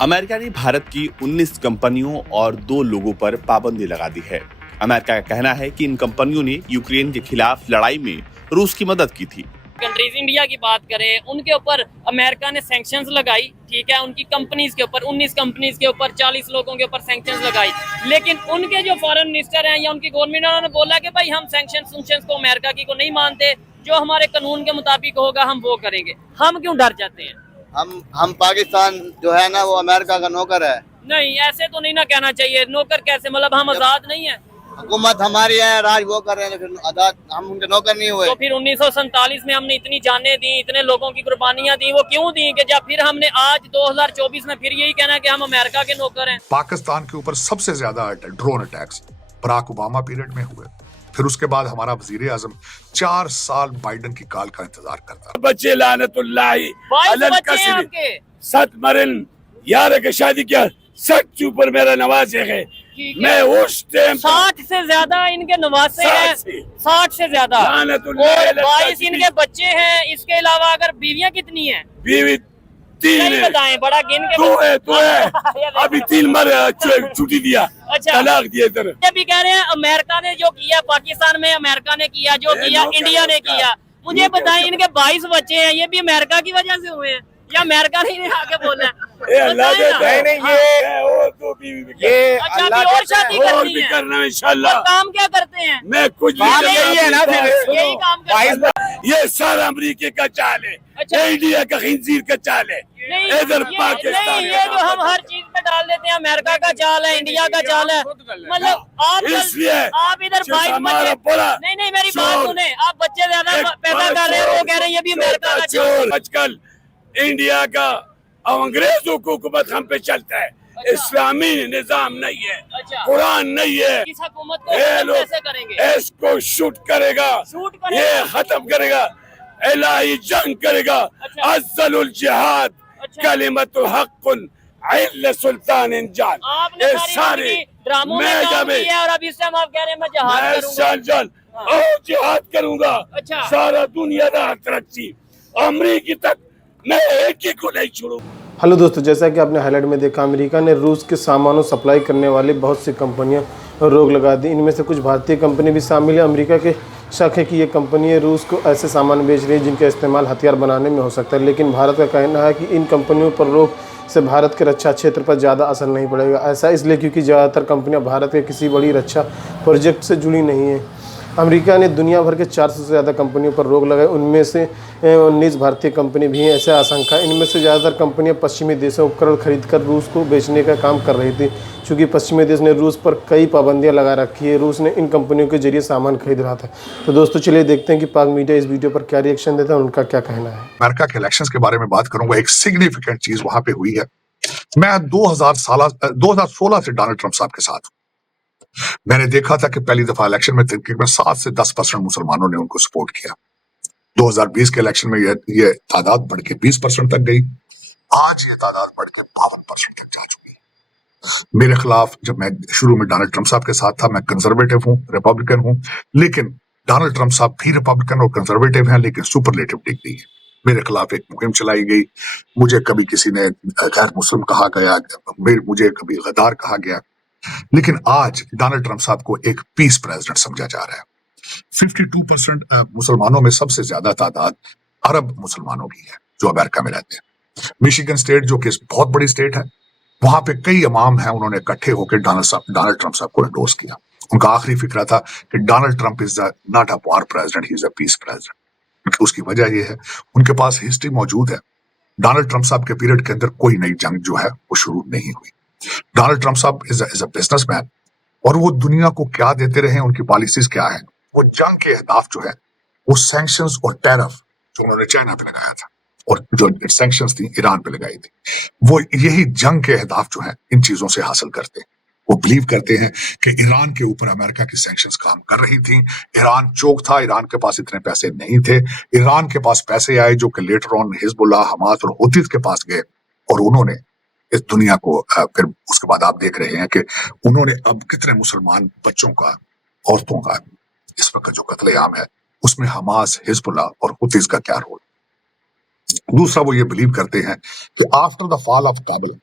America ने भारत की 19 कंपनियों और 2 लोगों पर पाबंदी लगा दी है। अमेरिका का कहना है कि इन कंपनियों ने यूक्रेन के खिलाफ लड़ाई में रूस की मदद की थी। कंट्रीज इंडिया की बात करें, उनके ऊपर अमेरिका ने सैंक्शंस लगाई, ठीक है, उनकी कंपनीज के ऊपर 19 कंपनीज के ऊपर 40 लोगों के ऊपर सैंक्शंस लगाई। लेकिन उनके जो फॉरेन मिनिस्टर हैं या उनकी गवर्नमेंट है, उन्होंने बोला कि भाई हम सैंक्शंस को अमेरिका की को नहीं मानते, जो हमारे कानून के मुताबिक होगा हम वो करेंगे। हम क्यों डर जाते हैं? हम पाकिस्तान जो है ना वो अमेरिका का नौकर है। नहीं, ऐसे तो नहीं ना कहना चाहिए। नौकर कैसे, मतलब हम आजाद नहीं है? हुकूमत हमारी है, राज वो कर रहे हैं, फिर आजाद हम उनके नौकर नहीं हुए। तो फिर 1947 में हमने इतनी जानें दी, इतने लोगों की कुर्बानियां दी, वो क्यों दी कि जब फिर हमने आज 2024 में फिर यही कहना कि हम अमेरिका के नौकर हैं? पाकिस्तान के ऊपर सबसे ज्यादा drone attacks Barack Obama period में हुए। फिर उसके बाद हमारा वजीर आजम 4 साल बाइडन की कॉल का इंतजार करता। बच्चे लानतुल्लाही आपके सत मरन यार के शादी किया, सच ऊपर मेरा नवाजे है। मैं उस टाइम 60 से ज्यादा इनके नवासे हैं, 60 से ज्यादा, और 22 इनके बच्चे हैं। इसके अलावा अगर बीवियां कितनी हैं? बीवी 3 नहीं है। बताएं, बड़ा गिन के तू है अभी 3 मर छुट्टी दिया, अच्छा, तलाक दिया। इधर भी कह रहे हैं अमेरिका ने जो किया, पाकिस्तान में अमेरिका ने किया जो किया, इंडिया ने किया। मुझे बताएं, इनके 22 बच्चे हैं, ये भी अमेरिका की वजह से हुए हैं या अमेरिका ने इन्हें आगे बोला है? ये अच्छा, अभी और शादी करनी है? करना इंशाल्लाह। और काम क्या करते हैं? मैं कुछ यही है ना, फिर यही काम करते हैं। ये सारा अमेरिका का चाल है, अच्छा। इंडिया का खिंजीर का चाल है। इधर पाकिस्तान नहीं, ये जो हम हर चीज पे डाल देते हैं, अमेरिका का चाल है, इंडिया का चाल है, मतलब आप इधर 22 बच्चे, नहीं मेरी बात सुने, आप बच्चे ज्यादा पैदा कर रहे हैं, वो कह रहे हैं ये भी अमेरिका का चाल। आजकल इंडिया का अंग्रेजों को हुकूमत हम पे चलता है। अच्छा। इस्लामी निजाम नहीं है, अच्छा। कुरान नहीं है। इस हुकूमत को कैसे करेंगे? इसको शूट करेगा, ये खत्म करेगा, इलाही जंग करेगा। अच्छा। अज़्ज़लुल जिहाद कलिमतु हक़्क़ुन इल्ला सुल्तान इंजाल। आपने सारी ड्रामों में काम किया और अब इस टाइम आप कह रहे हैं मैं जिहाद करूंगा। जिहाद करूंगा। अच्छा। सारा दुनिया का तरक्की अमरीकी तक मैं एक ही को नहीं छोड़ूंगा। हेलो दोस्तों, जैसा कि आपने हाईलाइट में देखा, अमेरिका ने रूस के सामानों सप्लाई करने वाली बहुत सी कंपनियां रोक लगा दी। इनमें से कुछ भारतीय कंपनी भी शामिल है। अमेरिका के शक है कि ये कंपनियां रूस को ऐसे सामान बेच रही है जिनका इस्तेमाल हथियार बनाने में हो सकता है। लेकिन भारत का कहना है कि इन कंपनियों पर रोक से भारत के रक्षा क्षेत्र पर ज़्यादा असर नहीं पड़ेगा। ऐसा इसलिए क्योंकि ज़्यादातर कंपनियाँ भारत के किसी बड़ी रक्षा प्रोजेक्ट से जुड़ी नहीं हैं। अमेरिका ने दुनिया भर के 400 से ज़्यादा कंपनियों पर रोक लगाई, उनमें से 19 भारतीय कंपनी भी हैं। ऐसे आशंका, इनमें से ज़्यादातर कंपनियां पश्चिमी देशों उपकरण खरीदकर रूस को बेचने का काम कर रही थी। चूँकि पश्चिमी देश ने रूस पर कई पाबंदियां लगा रखी है, रूस ने इन कंपनियों के जरिए सामान खरीद रहा था। तो दोस्तों चलिए देखते हैं कि पाक मीडिया इस वीडियो पर क्या रिएक्शन देता है, उनका क्या कहना है। अमेरिका के इलेक्शंस के बारे में बात करूंगा। एक सिग्निफिकेंट चीज वहां पे हुई है। मैं 2016 से डोनाल्ड ट्रंप साहब के साथ हूं। मैंने देखा था कि पहली दफा इलेक्शन में तकरीबन 7 से 10% मुसलमानों ने उनको सपोर्ट किया। 2020 के इलेक्शन में ये तादाद बढ़ के 20% तक गई। आज ये तादाद बढ़ के 52% तक जा चुकी है। मेरे खिलाफ, जब मैं शुरू में डोनाल्ड ट्रंप साहब के साथ था, मैं कंजर्वेटिव हूं, रिपब्लिकन हूं, लेकिन डोनाल्ड ट्रंप साहब भी रिपब्लिकन और कंजर्वेटिव हैं, लेकिन सुपरलेटिव डिग्री है। मेरे खिलाफ एक मुहिम चलाई गई। मुझे कभी किसी ने गैर मुस्लिम कहा गया, मुझे कभी गद्दार कहा गया, लेकिन आज डोनाल्ड ट्रंप साहब को एक पीस प्रेसिडेंट समझा जा रहा है। 52% मुसलमानों में सबसे ज्यादा तादाद अरब मुसलमानों की है जो अमेरिका में रहते हैं। मिशिगन स्टेट, जो कि बहुत बड़ी स्टेट है, वहां पे कई इमाम हैं, उन्होंने इकट्ठे होकर डोनाल्ड ट्रंप साहब को एंडोर्स किया। उनका आखिरी फिक्रा था कि Donald Trump is not a war president, he is a peace president. उसकी वजह यह है, उनके पास हिस्ट्री मौजूद है। डोनाल्ड ट्रंप साहब के पीरियड के अंदर कोई नई जंग जो है वो शुरू नहीं हुई। डोनाल्ड ट्रंप साहब इज अ बिजनेसमैन, और वो दुनिया को क्या देते रहे, उनकी पॉलिसीज क्या है। वो जंग के अहदाफ जो है, वो सैंक्शंस और टैरिफ जो उन्होंने चाइना पे लगाया था और जो सैंक्शंस थी ईरान पे लगाई थी, वो यही जंग के अहदाफ जो है इन चीजों से हासिल करते हैं। वो बिलीव करते हैं कि ईरान के ऊपर अमेरिका की सैंक्शंस काम कर रही थी। ईरान चोक था, ईरान के पास इतने पैसे नहीं थे। ईरान के पास पैसे आए जो कि लेटर ऑन हिजबुल्लाह, हमास और हुतीज के पास गए, और उन्होंने इस दुनिया को फिर उसके बाद आप देख रहे हैं कि उन्होंने अब कितने मुसलमान बच्चों का, औरतों का इस वक्त जो कत्लेआम है, उसमें हमास, हिजबुल्लाह और हुतीज का क्या रोल। दूसरा, वो ये बिलीव करते हैं कि after the fall of Kabul,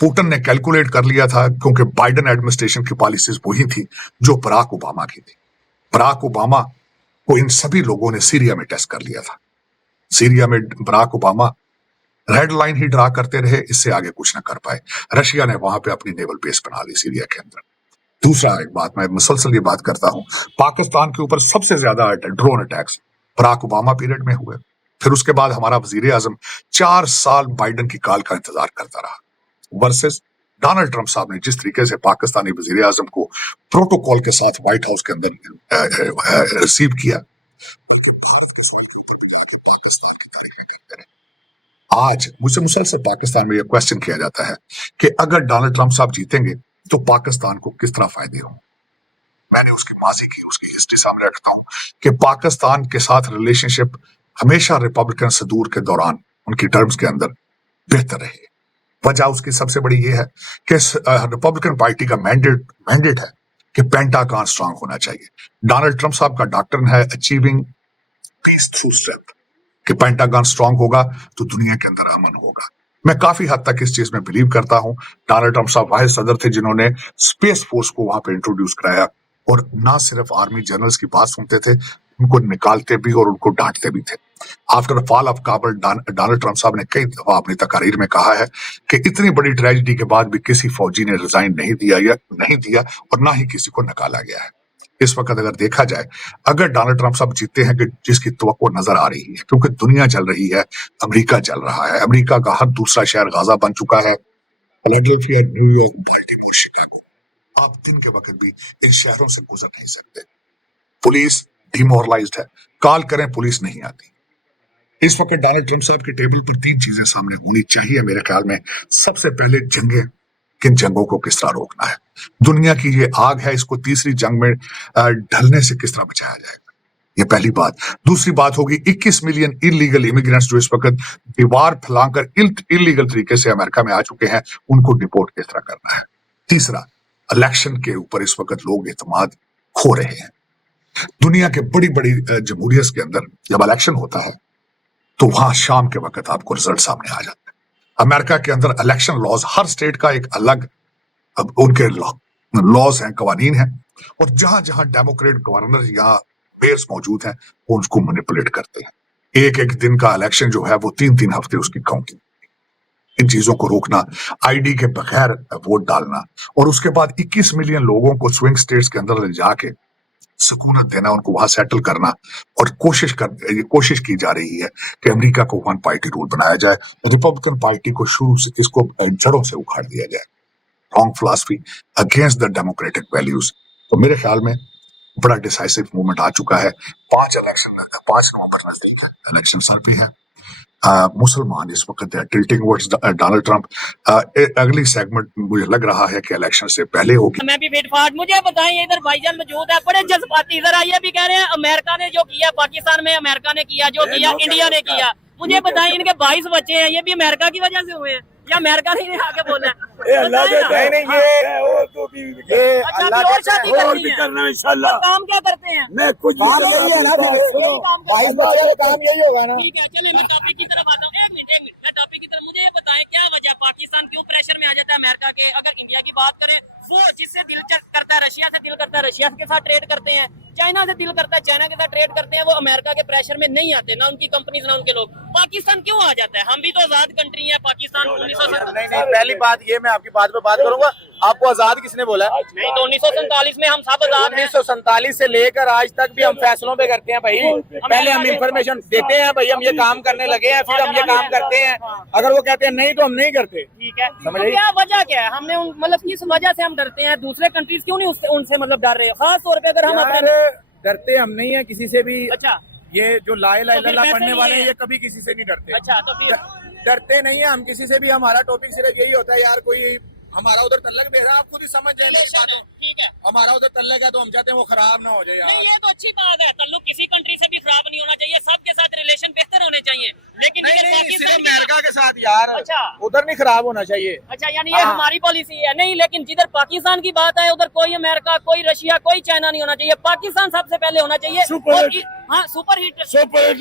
Putin ने कैलकुलेट कर लिया था, क्योंकि बाइडेन एडमिनिस्ट्रेशन की पॉलिसीज वही थी जो बराक ओबामा की थी। बराक ओबामा को इन सभी लोगों ने सीरिया में टेस्ट कर लिया था। सीरिया में बराक ओबामा रेड लाइन ही ड्रा करते रहे, इससे आगे कुछ ना कर पाए। रशिया ने वहां पे अपनी नेवल बेस बना ली सीरिया के अंदर। दूसरा एक बात, मैं मुसलसल ये बात करता हूं, पाकिस्तान के ऊपर सबसे ज्यादा drone attacks Barack Obama period में हुए। फिर उसके बाद हमारा वजीर आजम 4 साल बाइडेन की कॉल का इंतजार करता रहा, वर्सेस डोनाल्ड ट्रंप साहब ने जिस तरीके से पाकिस्तानी वजीर आजम को प्रोटोकॉल के साथ व्हाइट हाउस के अंदर रिसीव किया। आज मुझसे मुसलसल पाकिस्तान में यह क्वेश्चन किया जाता है कि अगर डोनाल्ड ट्रंप साहब जीतेंगे तो पाकिस्तान को किस तरह फायदे हों। मैंने उसकी माजी की, उसकी हिस्ट्री सामने रखता हूं कि पाकिस्तान के साथ रिलेशनशिप हमेशा रिपब्लिकन सदूर के दौरान उनकी टर्म्स के अंदर बेहतर रहे। वजह उसकी सबसे बड़ी यह है कि रिपब्लिकन पार्टी का मैंडेट है कि पेंटागन स्ट्रांग होना चाहिए। डोनाल्ड ट्रंप साहब का डॉक्ट्रिन है अचीविंग पीस थ्रू स्ट्रेंथ, कि पेंटागन स्ट्रांग होगा तो दुनिया के अंदर अमन होगा। मैं काफी हद तक इस चीज में बिलीव करता हूं। डोनाल्ड ट्रंप साहब वाहिद सदर थे जिन्होंने स्पेस फोर्स को वहां पे इंट्रोड्यूस कराया, और ना सिर्फ आर्मी जनरल्स की बात सुनते थे, उनको निकालते भी और उनको डांटते भी थे। After fall of Kabul Donald Trump साहब ने कई दफा अपनी तकारीर में कहा है कि इतनी बड़ी ट्रेजेडी के बाद भी किसी फौजी ने रिजाइन नहीं दिया और ना ही किसी को निकाला गया है। इस वक्त अगर देखा जाए, अगर डोनाल्ड ट्रंप साहब जीतते हैं, कि जिसकी तवक्को नजर आ रही है, क्योंकि दुनिया चल रही है, अमेरिका चल रहा है, अमेरिका का हर दूसरा शहर गाजा बन चुका है, फिलाडेल्फिया, न्यूयॉर्क, बाल्टीमोर, शिकागो, आप दिन के वक्त भी इन शहरों से गुजर नहीं सकते। पुलिस डिमोरलाइज्ड है, कॉल करें पुलिस नहीं आती। इस वक्त डोनाल्ड ट्रंप साहब के टेबल पर 3 चीजें सामने होनी चाहिए मेरे ख्याल में। सबसे पहले जंगें, किन जंगों को किस तरह रोकना है। दुनिया की ये आग है, इसको तीसरी जंग में ढलने से किस तरह बचाया जाएगा, ये पहली बात। दूसरी बात होगी 21 मिलियन इलीगल इमिग्रेंट्स जो इस वक्त दीवार फैलाकर इलीगल तरीके से अमेरिका में आ चुके हैं, उनको डिपोर्ट किस तरह करना है। तीसरा, इलेक्शन के ऊपर इस वक्त लोग एतमाद खो रहे हैं। दुनिया के बड़ी बड़ी जमहूरियत के अंदर जब इलेक्शन होता है तो वहां शाम के वक्त आपको रिजल्ट सामने आ जाता है। अमेरिका के अंदर इलेक्शन लॉज, हर स्टेट का एक अलग उनके लॉज हैं, कवानीन हैं, और जहां जहां डेमोक्रेट गवर्नर या मेयर्स मौजूद हैं वो उसको मैनिपुलेट करते हैं। एक एक दिन का इलेक्शन जो है वो 3-3 हफ्ते उसकी काउंटिंग। इन चीजों को रोकना, आईडी के बगैर वोट डालना, और उसके बाद 21 मिलियन लोगों को स्विंग स्टेट्स के अंदर ले जाके सुकूनत देना, उनको वहां सेटल करना, और कोशिश की जा रही है कि अमेरिका को 1 पार्टी रूल बनाया जाए, रिपब्लिकन पार्टी को शुरू से इसको जड़ों से उखाड़ दिया जाए। Wrong philosophy against the democratic values. तो मेरे ख्याल में बड़ा डिसाइसिव मूवमेंट आ चुका है। 5 नवंबर नजदीक है, इलेक्शन सर पे है। मुसलमान इस वक्त टिल्टिंग वर्ड्स डोनाल्ड ट्रंप। अगली सेगमेंट मुझे लग रहा है कि इलेक्शन से पहले होगी। मैं भी फिटफाट, मुझे बताएं, इधर भाईजान मौजूद है, बड़े जज्बाती। इधर ये भी कह रहे हैं अमेरिका ने जो किया, पाकिस्तान में अमेरिका ने किया, जो किया इंडिया ने किया। मुझे बताएं, इनके 22 बच्चे हैं, ये भी अमेरिका की वजह से हुए हैं या अमेरिका ने आके बोला है? अच्छा, अभी और शादी करनी है, इंशाल्लाह। काम क्या करते हैं? मैं कुछ काम यही होगा ना। ठीक है, चले मैं टॉपिक की तरफ आता हूँ। एक मिनट, मैं टॉपिक की तरफ। मुझे ये बताएं, क्या वजह पाकिस्तान क्यों प्रेशर में आ जाता है अमेरिका के? अगर इंडिया की बात करें, वो जिससे दिल करता है, रशिया से दिल करता है, रशिया के साथ ट्रेड करते हैं, चाइना से दिल करता है, चाइना के साथ ट्रेड करते हैं, वो अमेरिका के प्रेशर में नहीं आते, ना उनकी कंपनीज ना उनके लोग। पाकिस्तान क्यों आ जाता है? हम भी तो आजाद कंट्री है पाकिस्तान। नहीं, पहली बात ये, मैं आपकी बात पे बात करूंगा। आपको आजाद किसने बोला है? नहीं, तो 1947 में हम सब आजाद हैं। 1947 से लेकर आज तक भी हम फैसलों पे करते हैं भाई। पहले हम इंफॉर्मेशन देते हैं भाई, हम ये काम करने लगे हैं, फिर हम ये काम करते हैं। अगर वो कहते हैं नहीं तो हम नहीं करते। ठीक है, तो क्या वजह क्या है? हमने मतलब किस वजह से हम डरते हैं? दूसरे कंट्रीज क्यों नहीं उनसे मतलब डर रहे हैं? खास तौर पे अगर हम अपने डरते हम नहीं है किसी से भी। अच्छा, ये जो ला इलाहा इल्लल्लाह पढ़ने वाले हैं, ये कभी किसी से नहीं डरते। अच्छा, तो फिर डरते नहीं है हम किसी से भी। हमारा टॉपिक सिर्फ यही होता है यार, कोई हमारा उधर तल्लक भेजा, आप खुद ही समझ जाए मेरी बातों। ठीक है, हमारा उधर तल्लक है तो हम चाहते हैं वो खराब ना हो जाए यार। नहीं, ये तो अच्छी बात है। तल्लुक किसी कंट्री से भी खराब नहीं होना चाहिए, सबके साथ रिलेशन बेहतर होने चाहिए। लेकिन नहीं, सिर्फ अमेरिका के साथ यार। अच्छा, उधर नहीं खराब होना चाहिए। अच्छा, यानी ये हमारी पॉलिसी है। नहीं, लेकिन जिधर पाकिस्तान की बात है, उधर कोई अमेरिका, कोई रशिया, कोई चाइना नहीं होना चाहिए। पाकिस्तान सबसे पहले होना चाहिए। सुपर हिट हाँ, सुपर हिट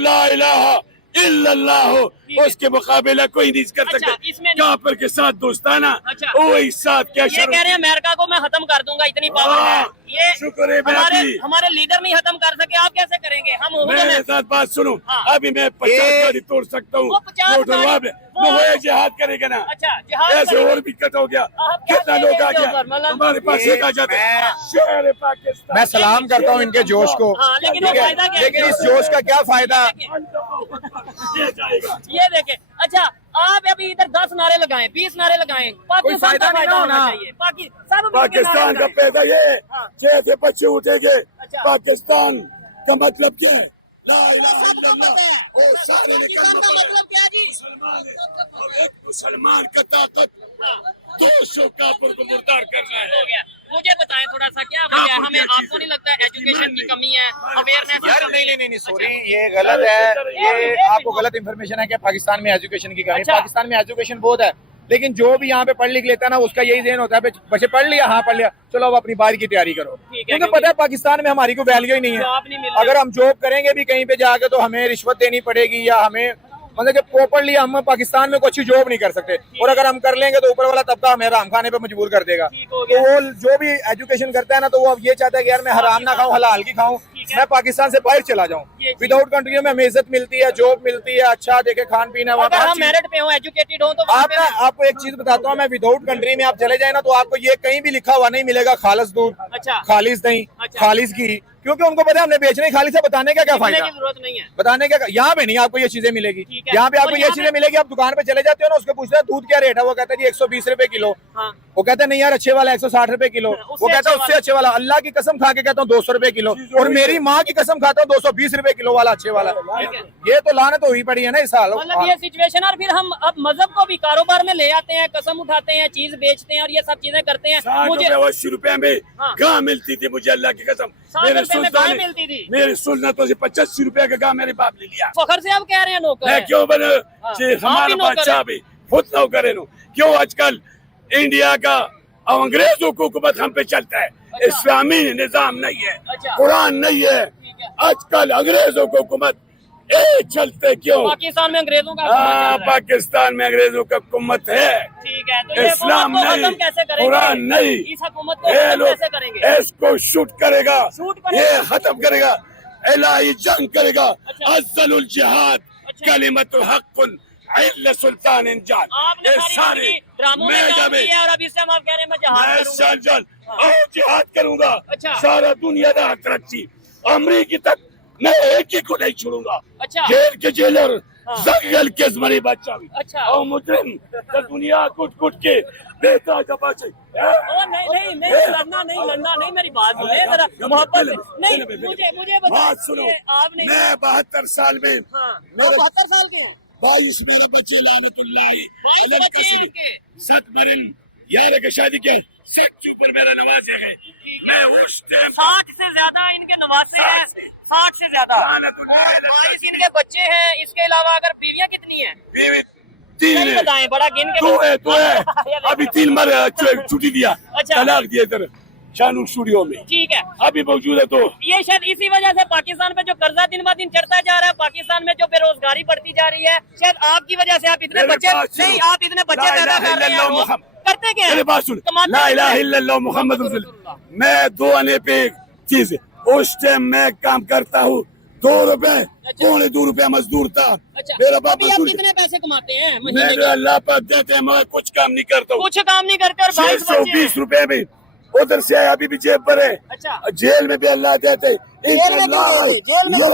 ला इलाहा इल्लल्लाह हो, उसके मुकाबला कोई नहीं कर अच्छा, सकता। इसमें नहीं। काफिर के साथ दोस्ताना, अच्छा। वही साथ क्या ये कह रहे हैं अमेरिका को मैं खत्म कर दूंगा, इतनी पावर है। ये शुक्र है हमारे लीडर नहीं खत्म कर सके, आप कैसे करेंगे? हम मेरे साथ बात सुनो। हाँ। अभी मैं 50 गाड़ी तोड़ सकता हूँ। वो 50 गाड़ी- वो जिहाद करेगा ना। अच्छा, जिहाद ऐसे करेंगे। और भी कट हो गया। आप क्या कितना कहेंगे लोग आ इसके गया ऊपर? मतलब- हमारे पास एक आ जाते हैं। शेर पाकिस्तान। मैं सलाम करता हूँ इनके जोश को, हाँ, लेकिन वो ठीक है? फायदा क्या है? लेकिन इस जोश का क्या फायदा? ये जाएगा। ये देखें। अच्छा, आप अभी इधर 10 नारे लगाएं, 20 नारे लगाएं, पाकिस्तान फायदा का नहीं फायदा होना। होना चाहिए। सब मिलके पाकिस्तान नारे का लगाएं। पैदा ये हाँ। 6 से बच्चे उठेंगे। अच्छा। पाकिस्तान का मतलब क्या है? ला इलाहा सबको इल्लल्लाह। पता है। वो सारे ने पाकिस्तान कलमा का पढ़ा। मतलब क्या है जी? मुसलमान है और एक मुसलमान का ताकत 200 काफिर को मुर्दार करना हो है। गया। मुझे बताएं थोड़ा सा, क्या वजह है? काफिर हमें क्या चीज़ आपको है? नहीं लगता एजुकेशन की कमी है, अवेयरनेस? यार नहीं सॉरी, ये गलत है। ये आपको गलत इन्फॉर्मेशन है कि पाकिस्तान में एजुकेशन की कमी। अच्छा। पाकिस्तान में एजुकेशन बहुत है, लेकिन जो भी यहाँ पे पढ़ लिख लेता है ना, उसका यही ज़हन होता है बच्चे पढ़ लिया, हाँ पढ़ लिया, चलो अब अपनी बारी की तैयारी करो। ठीक है, क्योंकि पता है पाकिस्तान में हमारी कोई वैल्यू ही नहीं है। जॉब नहीं मिल रही। अगर हम जॉब करेंगे भी कहीं पे जाके तो हमें रिश्वत देनी पड़ेगी, या हमें मतलब कि प्रॉपरली हम पाकिस्तान में कोई अच्छी जॉब नहीं कर सकते। और अगर हम कर लेंगे तो ऊपर वाला तबका हमें हराम खाने पे मजबूर कर देगा। ठीक हो तो गया। वो जो भी एजुकेशन करता है ना, तो वो अब ये चाहता है कि यार मैं हराम ना खाऊं, हलाल की खाऊं, ठीक है। मैं पाकिस्तान से बाहर चला जाऊं। ये चीज़- विदाउट कंट्री में हमें इज्जत मिलती है, जॉब मिलती है, अच्छा देखे खान पीना। वहाँ अगर हर हम चीज़- मेरिट पे हो, एजुकेटेड हो, तो वहाँ आप पे ना आपको एक चीज बताता हूँ, मैं विदाउट कंट्री में आप चले जाए ना, तो आपको ये कहीं भी लिखा हुआ नहीं मिलेगा खालिस दूध, अच्छा। खालिस दही, अच्छा। खालिस घी, क्योंकि उनको पता है हमने बेचने खालिस है। बताने का क्या लिखने फायदा? की जरूरत नहीं है। बताने का यहाँ पे नहीं आपको ये चीजें मिलेगी। ठीक है। यहाँ पे आपको और ये यहाँ चीजें पे- मिलेगी। आप दुकान पे चले जाते हो ना, उसको पूछते हैं दूध क्या रेट है, वो कहता है जी 120 रुपए किलो। हाँ। वो कहता है नहीं यार अच्छे वाला 160 रुपए किलो। उससे वो कहता है अच्छे उससे अच्छे वाला, अल्लाह की कसम खा के कहता हूँ 200 रुपए किलो। और मेरी माँ की कसम खाता हूँ 220 रुपए किलो वाला अच्छे वाला। ठीक है। ये तो लानत हुई पड़ी है ना इस साल। मतलब ये सिचुएशन। और फिर हम अब मजहब को भी कारोबार में ले आते हैं, कसम उठाते हैं, चीज बेचते हैं और ये सब चीजें करते हैं। 60 मुझे रुपए 80 रुपए में हाँ। गाय मिलती थी मुझे, अल्लाह की कसम। 60 रुपए में गाय मिलती थी। मेरे सुन्नतों से 85 रुपए का गाय मेरे बाप ने लिया। फखर से आप कह रहे हैं नौकर मैं है। क्यों बने हाँ। जे आप हमारा भी नौकर बादशाह हैं। भी खुद नौकर है नो। क्यों आजकल इंडिया का और अंग्रेजों को हुकूमत हम पे चलता है। अच्छा। इस्लामी निजाम नहीं है, अच्छा। कुरान नहीं है। ठीक है। आजकल अंग्रेजों को हुकूमत चलते क्यों? पाकिस्तान में अंग्रेजों का हुकूमत चल रहा है। पाकिस्तान में अंग्रेजों का हुकूमत है। ठीक है, तो ये इस्लाम हुकूमत को नहीं, खत्म कैसे करेंगे? कुरान नहीं। इस हुकूमत को ये खत्म लोग कैसे करेंगे? इसको शूट करेगा, शूट करेगा। ये खत्म करेगा, इलाही जंग करेगा। अच्छा। अफजलुल जिहाद अच्छा। कलिमतु हक़्क़ुन इल्ला सुल्तान इंजाल। आपने ये सारी जिंदगी ड्रामों में काम किया और अब इस टाइम आप कह रहे हैं मैं जहाज करूंगा। मैं जिहाद करूंगा। अच्छा। सारा दुनिया का तरक्की अमरीकी तक मैं एक ही को नहीं छोड़ूंगा। अच्छा। जेल के जेलर हाँ। जंगल के जमरी बच्चा भी अच्छा। और मुजरिम तो दुनिया कुट कुट के बेटा का बच्चे। ओ नहीं लड़ना नहीं, मेरी बात सुने जरा मोहब्बत से। नहीं, मुझे बताइए, बात सुनो, आपने मैं 72 साल में हाँ, 72 साल के हैं। 22 मेरा बच्चे लानतुल्लाही 22 अलम बच्चे हैं कसमी इनके। 7 मरिन यार के शादी के 7 ऊपर मेरा नवाज है। मैं उस टाइम 60 से ज्यादा इनके नवासे हैं, 60 से ज्यादा। 22 इनके बच्चे हैं। इसके अलावा अगर बीवियां कितनी हैं? तीन नहीं है, बताएं, बड़ा गिन के तो है ये अभी 3 मर छुट्टी दिया, अच्छा। तलाक दिया इधर शानू स्टूडियो में ठीक है। अभी मौजूद है। तो ये शायद इसी वजह से पाकिस्तान पे जो कर्जा दिन ब दिन चढ़ता जा रहा है, पाकिस्तान में जो बेरोजगारी बढ़ती जा रही है, शायद आपकी वजह से। आप इतने मेरे बच्चे पास नहीं, सुनो। आप इतने बच्चे ला पैदा इलाहा कर रहे हैं, इल्लल्लाह रोज मुहम्मद। करते क्या मेरे हैं? बात सुन, कमाते ला क्या इलाहा हैं? इल्लल्लाह मुहम्मद रसूलुल्लाह। मैं 2 आने पे एक चीज उस टाइम मैं काम करता हूँ 2 रुपए, अच्छा। 2 रुपया मजदूर था। अच्छा, मेरा बाप अभी आप मजदूर, कितने पैसे कमाते हैं महीने मेरे के? अल्लाह पर देते हैं, मैं कुछ काम नहीं करता हूँ। कुछ काम नहीं करते और 22 बच्चे 620 हैं। रुपए में उधर से अभी भी जेब पर है। अच्छा। जेल में भी अल्लाह देते। जेल में क्यों देते? जेल में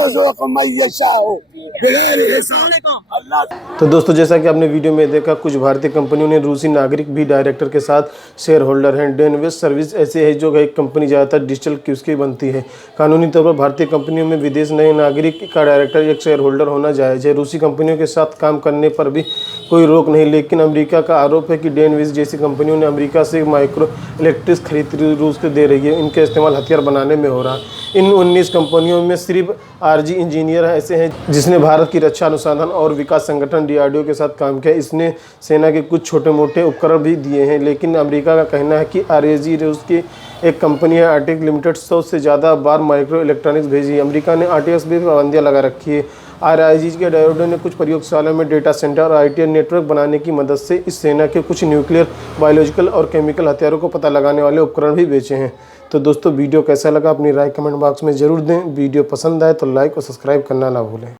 अल्लाह तो दोस्तों, जैसा कि आपने वीडियो में देखा, कुछ भारतीय कंपनियों ने रूसी नागरिक भी डायरेक्टर के साथ शेयर होल्डर हैं। डेनवेस्ट सर्विस ऐसे है जो एक कंपनी ज़्यादातर डिजिटल क्यूज की बनती है। कानूनी तौर पर भारतीय कंपनियों में विदेश नए नागरिक का डायरेक्टर एक शेयर होल्डर होना जायज़ है। रूसी कंपनियों के साथ काम करने पर भी कोई रोक नहीं, लेकिन अमेरिका का आरोप है कि डेनवेस्ट जैसी कंपनियों ने अमेरिका से माइक्रो इलेक्ट्रिक्स खरीद रूस को दे रही है। इनका इस्तेमाल हथियार बनाने में हो रहा है। इन 19 कंपनियों में सिर्फ आरजी इंजीनियर ऐसे हैं जिसने भारत की रक्षा अनुसंधान और विकास संगठन डीआरडीओ के साथ काम किया। इसने सेना के कुछ छोटे मोटे उपकरण भी दिए हैं, लेकिन अमेरिका का कहना है कि आरजी रूस की एक कंपनी है आरटीएक्स लिमिटेड 100 से ज़्यादा बार माइक्रो इलेक्ट्रॉनिक्स भेजी है। अमेरिका ने आरटीएक्स भी पाबंदियाँ लगा रखी है। RIG के DRDO ने कुछ प्रयोगशालाओं में डेटा सेंटर और ITR नेटवर्क बनाने की मदद से इस सेना के कुछ न्यूक्लियर, बायोलॉजिकल और केमिकल हथियारों को पता लगाने वाले उपकरण भी बेचे हैं। तो दोस्तों वीडियो कैसा लगा अपनी राय कमेंट बॉक्स में ज़रूर दें। वीडियो पसंद आए तो लाइक और सब्सक्राइब करना ना भूलें।